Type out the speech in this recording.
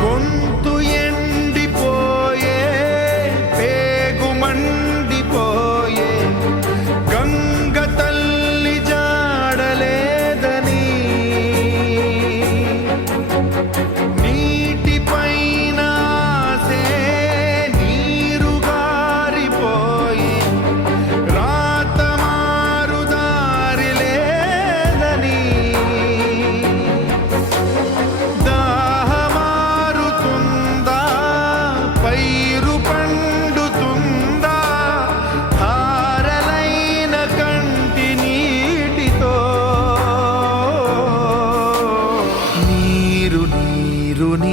con തിരുനി